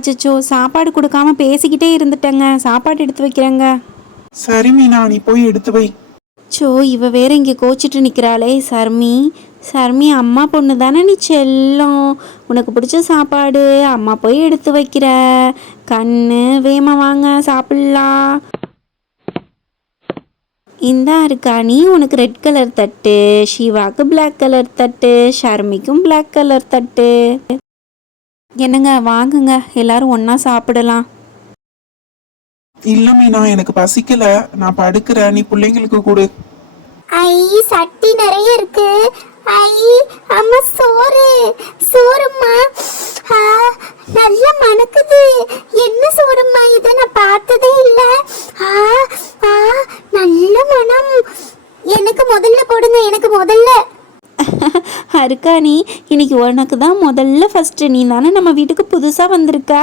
அச்சச்சோ, சாப்பாடு கொடுக்காம பேசிக்கிட்டே இருந்துட்டேங்க. சாப்பாடு எடுத்து வைக்கிறேங்க. சரி மீனா, நீ போய் எடுத்து வை. சோ, இவ வேற இங்கே கோச்சிட்டு நிற்கிறாளே. சர்மி, சர்மி, அம்மா பொண்ணு தானே நீ, செல்லம். உனக்கு பிடிச்ச சாப்பாடு அம்மா போய் எடுத்து வைக்கிற. கண்ணு வேமா வாங்க சாப்பிட்லாம். இந்தா இருக்கா நீ, உனக்கு ரெட் கலர் தட்டு, சிவாக்கு பிளாக் கலர் தட்டு, ஷர்மிக்கும் பிளாக் கலர் தட்டு. என்னங்க, வாங்குங்க, எல்லாரும் ஒன்றா சாப்பிடலாம். இல்ல மீனா, எனக்கு பசிக்கல, நான் படுக்கிறேன், நீ பிள்ளைங்களுக்கு கொடு. ஐ, சட்டி நிறைய இருக்கு. ஐ அம்மா, சோறு சோறுமா. நல்ல மணக்குது. என்ன சோறுமா இதை நான் பார்த்ததே இல்ல. நல்ல மனம். எனக்கு முதல்ல போடுங்க, எனக்கு முதல்ல. அருக்காணி, இன்னைக்கு உனக்கு தான் முதல்ல ஃபர்ஸ்ட். நீ தானே நம்ம வீட்டுக்கு புதுசாக வந்திருக்க.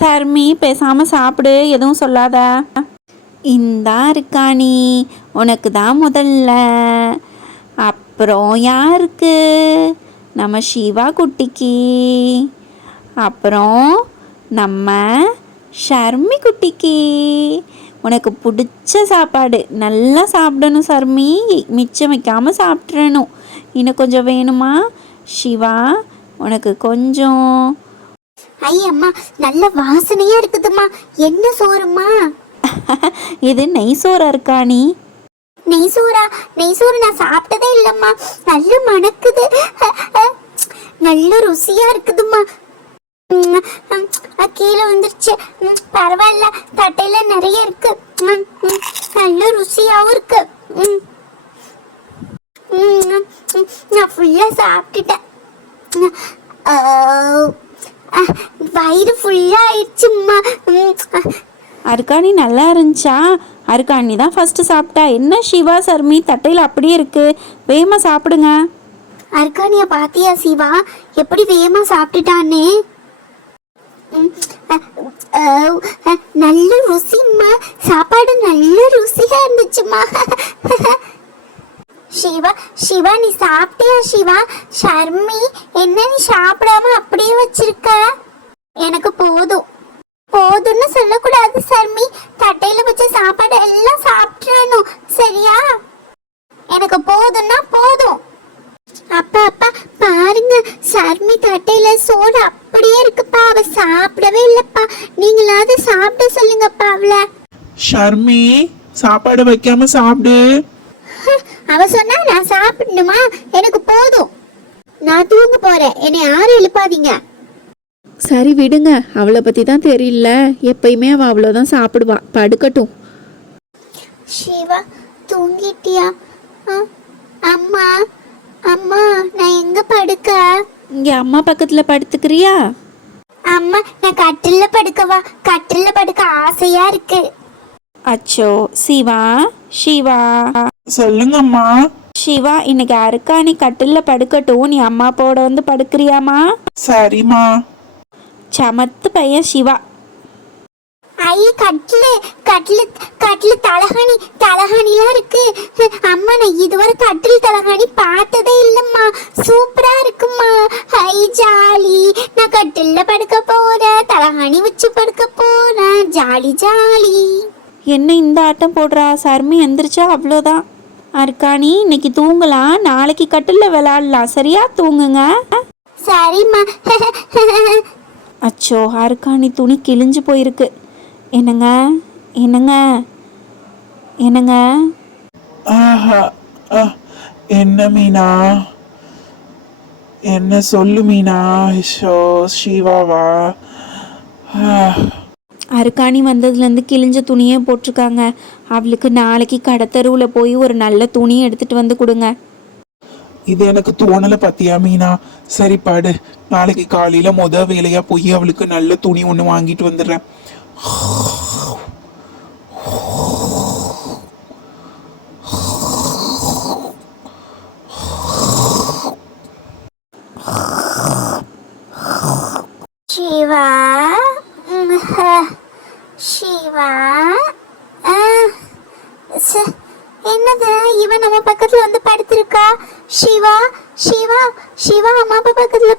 சர்மி, பேசாமல் சாப்பிடு, எதுவும் சொல்லாத. இந்தா இருக்காணி, உனக்கு தான் முதல்ல. அப்புறம் யாருக்கு? நம்ம சிவா குட்டிக்கு. அப்புறம் நம்ம ஷர்மி குட்டிக்கு. உனக்கு பிடிச்ச சாப்பாடு நல்லா சாப்பிடணும் சர்மி, மிச்சம் வைக்காமல் சாப்பிட்றணும். இன்னும் கொஞ்சம் வேணுமா சிவா? உனக்கு கொஞ்சம். ஐயம்மா, நல்ல வாசனையா இருக்குதுமா. என்ன சோறுமா? இது நெய் சோறா இருக்காணி. நெய் சோறா? நெய் சோறு நான் சாப்பிட்டதே இல்லம்மா. நல்ல மணக்குது, நல்ல ருசியா இருக்குதுமா. கீழே வந்துருச்சு. பரவாயில்ல, தட்டையில நிறைய இருக்கு. நல்ல ருசியாவும் இருக்கு. நான் ஃபுல்லா சாப்பிட்டுட்டேன். வயிறு ஃபுல்லா ஆயிடுச்சும்மா. அருக்காணி நல்லா இருந்துச்சா? அருக்காணி தான் ஃபர்ஸ்ட் சாப்பிட்டா. என்ன சிவா சர்மி, தட்டையில் அப்படியே இருக்கு, வேகமாக சாப்பிடுங்க. அருக்காணிய பாத்தியா சிவா, எப்படி வேகமா சாப்பிட்டுட்டானே. நல்ல ருசிம்மா, சாப்பாடு நல்ல ருசியா இருந்துச்சுமா. சிவா, சிவா நீ சாப்பிட்டியா சிவா? ஷர்மி, என்ன நீ சாப்பிடாம அப்படியே வச்சிருக்க? எனக்கு போதும். போதும்னு சொல்லக்கூடாது சர்மி, தட்டையில வச்ச சாப்பாடு எல்லாம் சாப்பிடணும், சரியா? எனக்கு போதும்னா போதும். அப்பா அப்பா பாருங்க, சர்மி தட்டையில சோறு அப்படியே இருக்குப்பா. அவ சாப்பிடவே இல்லப்பா. நீங்களாவது சாப்பிட சொல்லுங்கப்பா அவளை. ஷர்மி, சாப்பாடு வைக்காம சாப்பிடு. அவ சொன்னா நான் சாப்பிடணுமா? எனக்கு போதும், நான் தூங்க போறேன், என்னை யாரும் எழுப்பாதீங்க. சரி விடுங்க, அவளை பற்றி தான் தெரியல. எப்பயுமே அவள் அவ்வளோதான் சாப்பிடுவா, படுக்கட்டும். சிவா, தூங்கிட்டியா? அம்மா, அம்மா, நான் எங்க படுக்க? இங்கே அம்மா பக்கத்தில் படுத்துக்கிறியா? அம்மா, நான் கட்டில்ல படுக்கவா? கட்டில்ல படுக்க ஆசையா இருக்கு. அச்சோ, சிவா, சிவா. சொல்லுங்கம்மா. சிவா, இன்னைக்கு அருக்காணி கட்டிலில் படுக்கட்டும், நீ அம்மா போட வந்து படுக்கிறியாமா? சரிம்மா. சமத்து பையன் சிவா. ஐ, கட்டிலு கட்டிலு கட்டிலு, தலகாணி தலகாணிலாம் இருக்கு. அம்மா, நான் இதுவரை கட்டில் தலகாணி பார்த்ததே இல்லம்மா. சூப்பரா இருக்குமா. ஐ ஜாலி, நான் கட்டில்ல படுக்க போறேன், தலகாணி வச்சு படுக்க போறேன். Jolly jolly. என்ன இந்த ஆட்டம் போடுறா? சர்மி எந்திரிச்சா அவ்வளோதான். அருக்காணி, இன்னைக்கு தூங்கலாம், நாளைக்கு கட்டிலில் விளையாடலாம், சரியா? தூங்குங்க. சரிம்மா. அச்சோ, அருக்காணி துணி கிழிஞ்சு போயிருக்கு. என்னங்க, என்னங்க, என்னங்க? ஆஹா, என்ன மீனா? என்ன சொல்லு மீனா? சிவாவா? அருக்காணி வந்ததுலேருந்து கிழிஞ்ச துணியே போட்டிருக்காங்க. அவளுக்கு நாளைக்கு கடத்தருவில் போய் ஒரு நல்ல துணியை எடுத்துகிட்டு வந்து கொடுங்க. இது எனக்கு தோணலை பத்தியா மீனா? சரி படு, நாளைக்கு காலையில வேலையா போய் அவளுக்கு நல்ல துணி ஒன்று வாங்கிட்டு வந்துடுறேன். சிவா, சிவா, என்னது இவன் நம்ம பக்கத்துல வந்து படுத்திருக்கா? சிவா, சிவா, சிவா அம்மா அப்பா பக்கத்துல